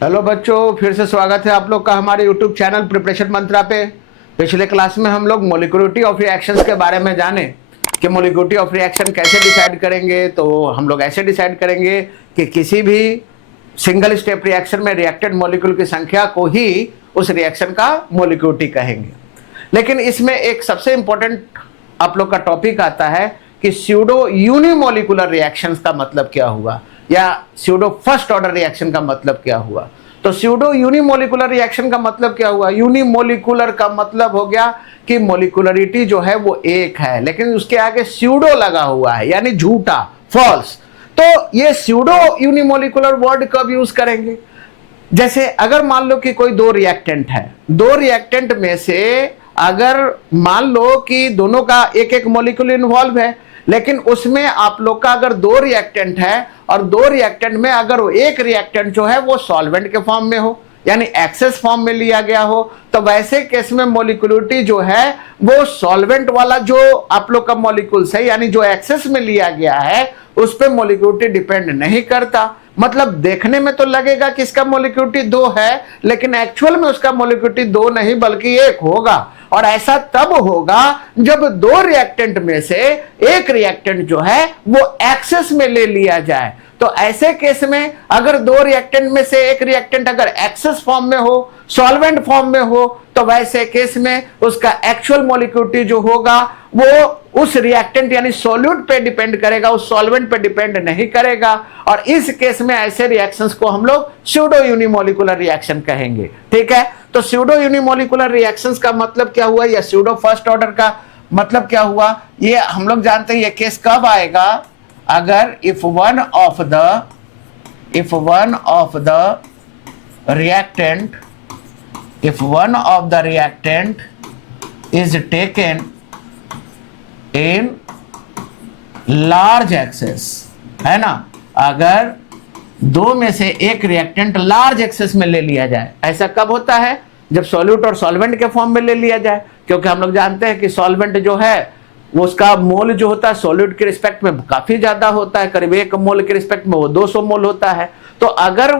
Hello बच्चों, फिर से स्वागत है आप लोग का हमारे यूट्यूब चैनल प्रिपरेशन मंत्रा पे। पिछले क्लास में हम लोग मोलिकुलरिटी ऑफ रिएक्शंस के बारे में जाने कि मोलिकुलरिटी ऑफ रिएक्शन कैसे डिसाइड करेंगे। तो हम लोग ऐसे डिसाइड करेंगे कि किसी भी सिंगल स्टेप रिएक्शन में रिएक्टेड मोलिक्यूल की संख्या को ही उस रिएक्शन का मोलिकुलरिटी कहेंगे। लेकिन इसमें एक सबसे इंपॉर्टेंट आप लोग का टॉपिक आता है कि स्यूडो यूनिमोलिकुलर रिएक्शंस का मतलब क्या हुआ या स्यूडो फर्स्ट ऑर्डर रिएक्शन का मतलब क्या हुआ। तो स्यूडो यूनिमोलिकुलर रिएक्शन का मतलब क्या हुआ? यूनिमोलिकुलर का मतलब हो गया कि मोलिकुलरिटी जो है वो एक है, लेकिन उसके आगे स्यूडो लगा हुआ है, यानी झूठा, फॉल्स। तो ये स्यूडो यूनिमोलिकुलर वर्ड कब यूज करेंगे? जैसे अगर मान लो कि कोई दो रिएक्टेंट है, दो रिएक्टेंट में से अगर मान लो कि दोनों का एक एक मॉलिक्यूल इन्वॉल्व है, लेकिन उसमें आप लोग का अगर दो रिएक्टेंट है और दो रिएक्टेंट में अगर एक रिएक्टेंट जो है वो सॉल्वेंट के फॉर्म में हो, यानी एक्सेस फॉर्म में लिया गया हो, तो वैसे केस में मोलिकुलरिटी जो है वो सॉल्वेंट वाला जो आप लोग का मॉलिक्यूल्स है, यानी जो एक्सेस में लिया गया है, उस पर मोलिकुलरिटी डिपेंड नहीं करता। मतलब देखने में तो लगेगा कि इसका मोलिकुलरिटी दो है, लेकिन एक्चुअल में उसका मोलिकुलरिटी दो नहीं बल्कि एक होगा। और ऐसा तब होगा जब दो रिएक्टेंट में से एक रिएक्टेंट जो है वो एक्सेस में ले लिया जाए। तो ऐसे केस में अगर दो रिएक्टेंट में से एक रिएक्टेंट अगर एक्सेस फॉर्म में हो, सॉल्वेंट फॉर्म में हो, तो वैसे केस में उसका एक्चुअल मोलिकुलरिटी जो होगा वो उस रिएक्टेंट यानी सॉल्यूट पे डिपेंड करेगा, उस सॉल्वेंट पे डिपेंड नहीं करेगा। और इस केस में ऐसे रिएक्शंस को हम लोग स्यूडो यूनिमोलिकुलर रिएक्शन कहेंगे। ठीक है, तो स्यूडो यूनिमोलिकुलर रिएक्शंस का मतलब क्या हुआ या स्यूडो फर्स्ट ऑर्डर का मतलब क्या हुआ, ये हम लोग जानते हैं। ये केस कब आएगा? अगर if one of the reactant is taken in large excess, है ना। अगर दो में से एक रिएक्टेंट लार्ज एक्सेस में ले लिया जाए, ऐसा कब होता है? जब सॉल्यूट और सॉल्वेंट के फॉर्म में ले लिया जाए, क्योंकि हम लोग जानते हैं कि सॉल्वेंट जो है वो उसका मोल जो होता है सॉल्यूट के रिस्पेक्ट में काफी ज्यादा होता है, करीब 1 मोल के रिस्पेक्ट में वो 200 मोल होता है। तो अगर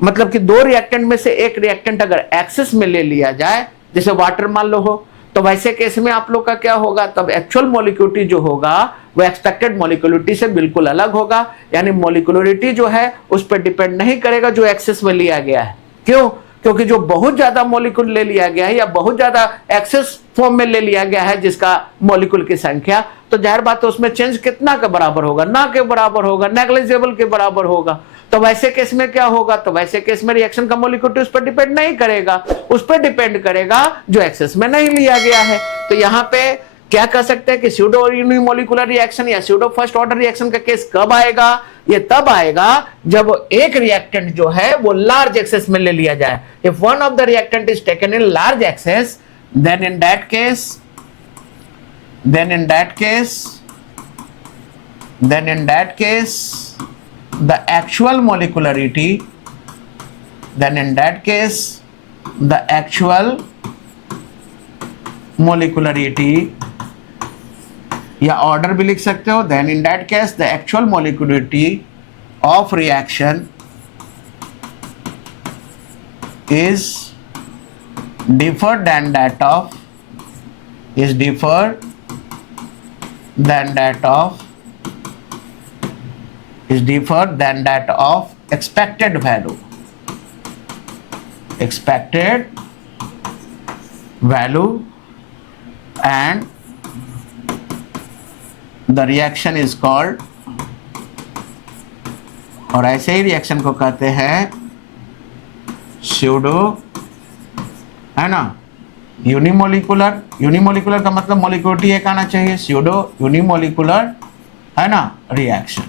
मतलब कि दो रिएक्टेंट में से एक रिएक्टेंट अगर एक्सेस में ले लिया जाए, जैसे वाटर मान लो हो, तो वैसे केस में आप लोग का क्या होगा? तब एक्चुअल मोलिकुलरिटी जो होगा वो एक्सपेक्टेड मोलिकुलरिटी से बिल्कुल अलग होगा, यानी मोलिकुलरिटी जो है उस पर डिपेंड नहीं करेगा जो एक्सेस में लिया गया है। क्यों? क्योंकि जो बहुत ज्यादा मोलिक्यूल ले लिया गया है या बहुत ज्यादा एक्सेस फॉर्म में ले लिया गया है जिसका मोलिक्यूल की संख्या, तो जाहिर बात है उसमें चेंज कितना के बराबर होगा? ना के बराबर होगा, नेग्लिजिबल के बराबर होगा। तो वैसे केस में क्या होगा? तो वैसे केस में रिएक्शन का मोलिकुलरिटी उस पर डिपेंड नहीं करेगा, उस पर डिपेंड करेगा जो एक्सेस में नहीं लिया गया है। तो यहां पे क्या कह सकते हैं कि स्यूडो यूनिमोलिकुलर रिएक्शन या स्यूडो फर्स्ट ऑर्डर रिएक्शन का केस कब आएगा? ये तब आएगा जब एक रिएक्टेंट जो है वो लार्ज एक्सेस में ले लिया जाए। If one of the reactant is taken in large access, then in that case the actual molicularity या ऑर्डर भी लिख सकते हो, then in that case the actual molicularity of reaction is different than that of expected value and the reaction is called, और ऐसे ही reaction को कहते हैं स्यूडो, है ना, यूनिमोलिकुलर का मतलब मोलिकुलरिटी एक आना चाहिए, स्यूडो यूनिमोलिकुलर, है ना, रिएक्शन,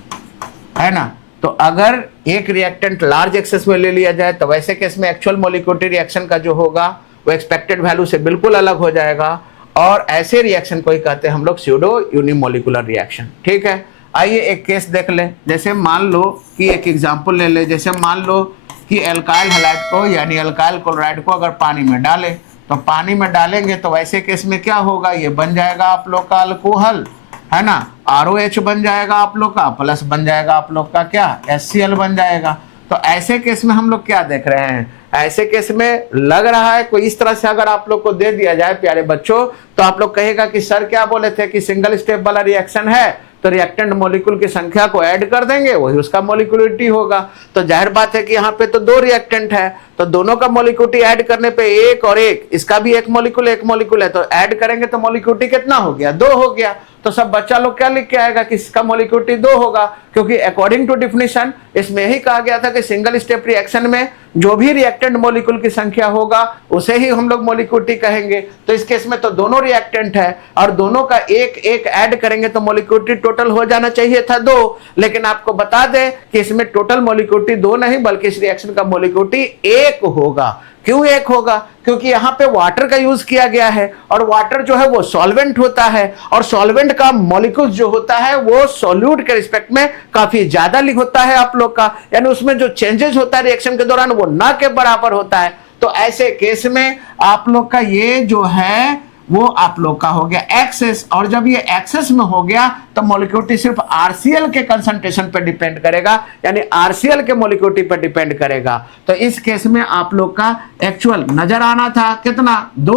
है ना। तो अगर एक रिएक्टेंट लार्ज एक्सेस में ले लिया जाए तो वैसे केस में एक्चुअल मोलिकुलरिटी रिएक्शन का जो होगा वो एक्सपेक्टेड वैल्यू से बिल्कुल अलग हो जाएगा, और ऐसे रिएक्शन को ही कहते हैं हम लोग स्यूडो यूनिमोलिकुलर रिएक्शन। ठीक है, आइए एक केस देख ले। जैसे मान लो कि एक एग्जांपल ले ले, जैसे मान लो कि एल्काइल हैलाइड को यानी एल्काइल क्लोराइड को अगर पानी में डालें, तो पानी में डालेंगे तो वैसे केस में क्या होगा? ये बन जाएगा आप लोग का अल्कोहल, है ना, ROH बन जाएगा आप लोग का, प्लस बन जाएगा आप लोग का क्या, HCl बन जाएगा। तो ऐसे केस में हम लोग क्या देख रहे हैं, ऐसे केस में लग रहा है कोई इस तरह से अगर आप लोग को दे दिया जाए प्यारे बच्चों, तो आप लोग कहेगा कि सर क्या बोले थे कि सिंगल स्टेप वाला रिएक्शन है तो रिएक्टेंट मॉलिक्यूल की संख्या को ऐड कर देंगे, वही उसका मॉलिक्यूलरिटी होगा। तो जाहिर बात है कि यहाँ पे तो दो रिएक्टेंट है, तो दोनों का मॉलिक्यूलरिटी ऐड करने पे एक और एक, इसका भी एक मॉलिक्यूल है, तो ऐड करेंगे तो मॉलिक्यूलरिटी कितना हो गया, 2 हो गया। तो सब बच्चा लोग क्या लिख के आएगा कि इसका मॉलिक्यूलरिटी 2 होगा, क्योंकि अकॉर्डिंग टू डिफिनेशन इसमें यही कहा गया था कि सिंगल स्टेप रिएक्शन में जो भी रिएक्टेंट मॉलिक्यूल की संख्या होगा उसे ही हम लोग मॉलिक्यूलरिटी कहेंगे। तो इस केस में तो दोनों रिएक्टेंट है और दोनों का एक एक ऐड करेंगे तो मॉलिक्यूलरिटी टोटल हो जाना चाहिए था 2, लेकिन आपको बता दें कि इसमें टोटल मॉलिक्यूलरिटी 2 नहीं बल्कि इस रिएक्शन का मॉलिक्यूलरिटी 1 होगा। क्यों 1 होगा, क्योंकि यहाँ पे वाटर का यूज किया गया है और वाटर जो है वो सॉल्वेंट होता है और सॉल्वेंट का मॉलिक्यूल जो होता है वो सॉल्यूट के रिस्पेक्ट में काफी ज्यादा होता है आप लोग का, यानी उसमें जो चेंजेस होता है रिएक्शन के दौरान वो ना के बराबर होता है। तो ऐसे केस में आप लोग का ये जो है वो आप लोग का हो गया एक्सेस, और जब ये एक्सेस में हो गया तो मॉलिक्यूलरिटी सिर्फ आरसीएल के कंसंट्रेशन पर डिपेंड करेगा, यानी आरसीएल के मॉलिक्यूलरिटी पर डिपेंड करेगा। तो इस केस में आप लोग का एक्चुअल नजर आना था कितना 2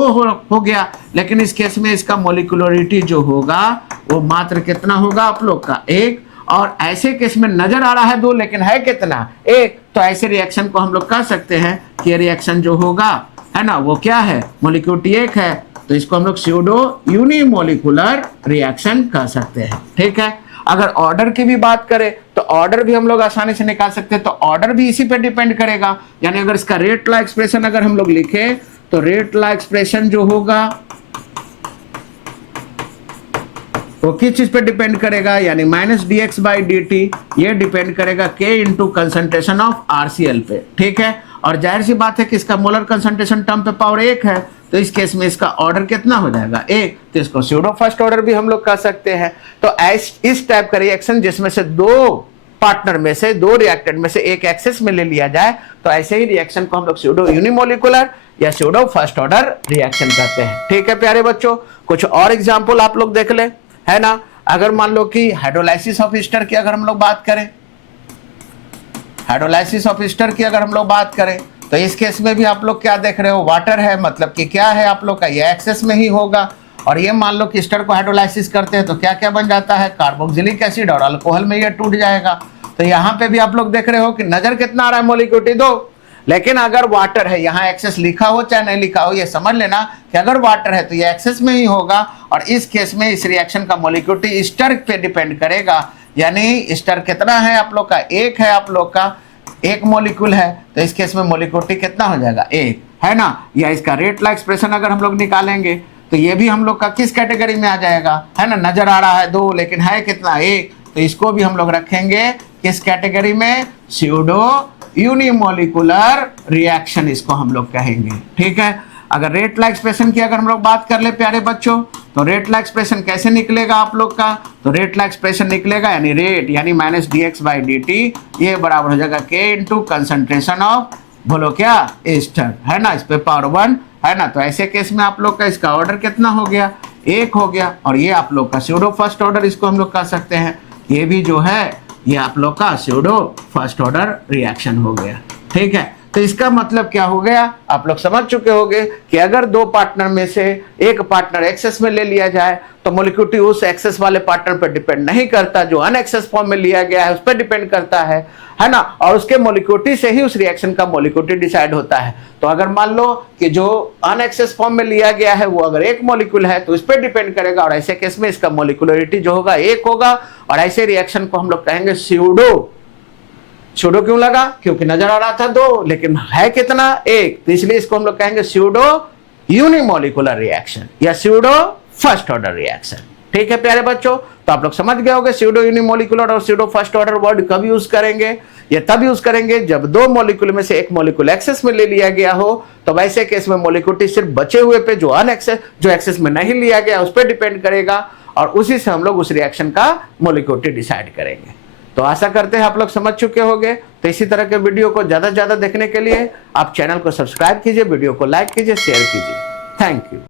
हो गया, लेकिन इस केस में इसका मॉलिक्यूलरिटी जो होगा वो मात्र कितना होगा आप लोग का 1, और ऐसे केस में नजर आ रहा है 2 लेकिन है कितना 1। तो ऐसे रिएक्शन को हम लोग कह सकते हैं कि रिएक्शन जो होगा है ना वो क्या है, मॉलिक्यूलरिटी 1 है, तो इसको हम लोग स्यूडो यूनिमोलिकुलर रिएक्शन कह सकते हैं। ठीक है, अगर ऑर्डर की भी बात करें तो ऑर्डर भी हम लोग आसानी से निकाल सकते हैं, तो ऑर्डर भी इसी पे डिपेंड करेगा। यानी अगर इसका रेट ला एक्सप्रेशन अगर हम लोग लिखे तो रेट ला एक्सप्रेशन जो होगा वो किस चीज पे डिपेंड करेगा, यानी -dx/dt ये डिपेंड करेगा k into concentration of RCl पे। ठीक है, और जाहिर सी बात है कि इसका मोलर कंसंट्रेशन टर्म पे पावर 1 है, तो इस केस में इसका ऑर्डर कितना हो जाएगा 1, तो इसको स्यूडो फर्स्ट ऑर्डर भी हम लोग कह सकते हैं। तो इस टाइप का रिएक्शन जिसमें से 2 पार्टनर में से 2 रिएक्टेंट में से एक एक्सेस में ले लिया जाए, तो ऐसे ही रिएक्शन को हम लोग स्यूडो यूनिमोलिकुलर या स्यूडो फर्स्ट ऑर्डर रिएक्शन कहते हैं। ठीक है प्यारे बच्चों, कुछ और एग्जाम्पल आप लोग देख ले, है ना। अगर मान लो कि हाइड्रोलाइसिस ऑफ ईस्टर की अगर हम लोग बात करें, हाइड्रोलाइसिस ऑफ ईस्टर की अगर हम लोग बात करें तो इस केस में भी आप लोग क्या देख रहे हो, वाटर है, मतलब कि क्या है आप लोग का ये एक्सेस में ही होगा। और ये मान लो कि ईस्टर को हाइड्रोलाइसिस करते हैं तो क्या क्या बन जाता है, कार्बोक्सिलिक एसिड और अल्कोहल में ये टूट जाएगा। तो यहाँ पे भी आप लोग देख रहे हो कि नजर कितना आ रहा है, मॉलिक्यूलरिटी 2, लेकिन अगर वाटर है, यहाँ एक्सेस लिखा हो चाहे नहीं लिखा हो, ये समझ लेना कि अगर वाटर है तो ये एक्सेस में ही होगा। और इस केस में इस रिएक्शन का मॉलिक्यूलरिटी ईस्टर पे डिपेंड करेगा, यानी ईस्टर कितना है आप लोग का 1 है, आप लोग का 1 मॉलिक्यूल है, तो इस केस में मॉलिक्यूलरिटी कितना हो जाएगा 1, है ना। या इसका रेट ला एक्सप्रेशन अगर हम लोग निकालेंगे तो ये भी हम लोग का किस कैटेगरी में आ जाएगा, है ना। नजर आ रहा है 2 लेकिन है कितना 1, तो इसको भी हम लोग रखेंगे किस कैटेगरी में, स्यूडो यूनिमोलिकुलर रिएक्शन इसको हम लोग कहेंगे। ठीक है, अगर रेट ला एक्सप्रेशन की अगर हम लोग बात कर ले प्यारे बच्चों, तो रेट ला एक्सप्रेशन कैसे निकलेगा आप लोग का, तो रेट ला एक्सप्रेशन निकलेगा यानी रेट यानी -dx/dt ये बराबर हो जाएगा k इंटू कंसंट्रेशन ऑफ, बोलो क्या, ईस्टर, है ना, इस पे पावर 1, है ना। तो ऐसे केस में आप लोग का इसका ऑर्डर कितना हो गया 1 हो गया, और ये आप लोग का स्यूडो फर्स्ट ऑर्डर इसको हम लोग कह सकते हैं। ये भी जो है ये आप लोग का स्यूडो फर्स्ट ऑर्डर रिएक्शन हो गया। ठीक है, तो इसका मतलब क्या हो गया, आप लोग समझ चुके होंगे कि अगर 2 पार्टनर में से एक पार्टनर एक्सेस में ले लिया जाए तो मॉलिक्यूलरिटी उस एक्सेस वाले पार्टनर पर डिपेंड नहीं करता, जो अनएक्सेस फॉर्म में लिया गया है उस पर डिपेंड करता है ना। और उसके मॉलिक्यूलरिटी से ही उस रिएक्शन का मॉलिक्यूलरिटी डिसाइड होता है। तो अगर मान लो कि जो अनएक्सेस फॉर्म में लिया गया है वो अगर 1 मॉलिक्यूल है तो उस पर डिपेंड करेगा, और ऐसे केस में इसका मॉलिक्यूलरिटी जो होगा 1 होगा, और ऐसे रिएक्शन को हम लोग कहेंगे स्यूडो। स्यूडो क्यों लगा, क्योंकि नजर आ रहा था 2 लेकिन है कितना 1, तो इसलिए इसको हम लोग कहेंगे स्यूडो यूनिमोलिकुलर रिएक्शन या स्यूडो फर्स्ट ऑर्डर रिएक्शन। ठीक है प्यारे बच्चों, तो आप लोग समझ गए होंगे स्यूडो यूनिमोलिकुलर और स्यूडो फर्स्ट ऑर्डर वर्ड कब यूज करेंगे, ये तब यूज करेंगे जब 2 मॉलिक्यूल में से एक मॉलिक्यूल एक्सेस में ले लिया गया हो। तो वैसे केस में मॉलिक्यूलरिटी सिर्फ बचे हुए पे जो एक्सेस में नहीं लिया गया उस पर डिपेंड करेगा, और उसी से हम लोग उस रिएक्शन का मॉलिक्यूलरिटी डिसाइड करेंगे। तो आशा करते हैं आप लोग समझ चुके होंगे। तो इसी तरह के वीडियो को ज्यादा से ज्यादा देखने के लिए आप चैनल को सब्सक्राइब कीजिए, वीडियो को लाइक कीजिए, शेयर कीजिए। Thank you.